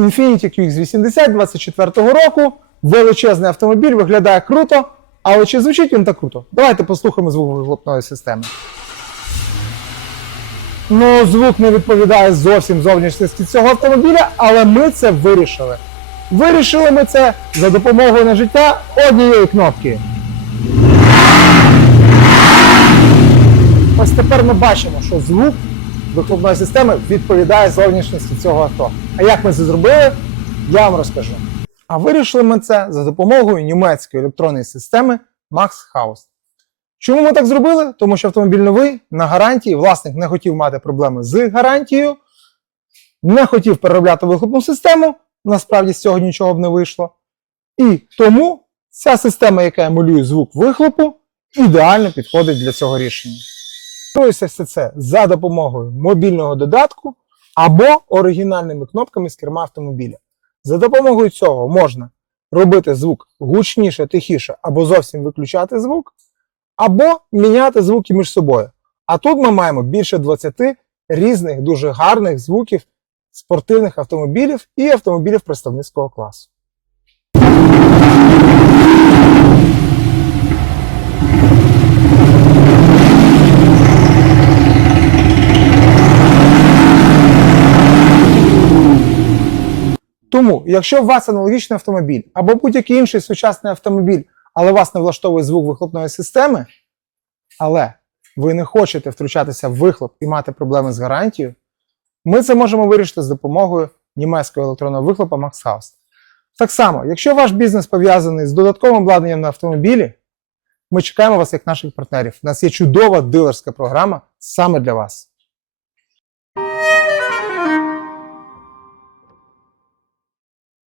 Infiniti QX80 24 року. Величезний автомобіль, виглядає круто, але чи звучить він так круто? Давайте послухаємо звук вихлопної системи. Ну, звук не відповідає зовсім зовнішності цього автомобіля, але ми це вирішили. Вирішили ми це за допомогою на життя однієї кнопки. Ось тепер ми бачимо, що звук вихлопної системи відповідає зовнішності цього авто. А як ми це зробили, я вам розкажу. А вирішили ми це за допомогою німецької електронної системи Max House. Чому ми так зробили? Тому що автомобіль новий на гарантії, власник не хотів мати проблеми з гарантією, не хотів переробляти вихлопну систему, насправді з цього нічого б не вийшло. І тому ця система, яка емулює звук вихлопу, ідеально підходить для цього рішення. Робиться все це за допомогою мобільного додатку або оригінальними кнопками з керма автомобіля. За допомогою цього можна робити звук гучніше, тихіше, або зовсім виключати звук, або міняти звуки між собою. А тут ми маємо більше 20 різних дуже гарних звуків спортивних автомобілів і автомобілів представницького класу. Тому, якщо у вас аналогічний автомобіль або будь-який інший сучасний автомобіль, але вас не влаштовує звук вихлопної системи, але ви не хочете втручатися в вихлоп і мати проблеми з гарантією, ми це можемо вирішити з допомогою німецького електронного вихлопа MaxHaus. Так само, якщо ваш бізнес пов'язаний з додатковим обладнанням на автомобілі, ми чекаємо вас як наших партнерів. У нас є чудова дилерська програма саме для вас.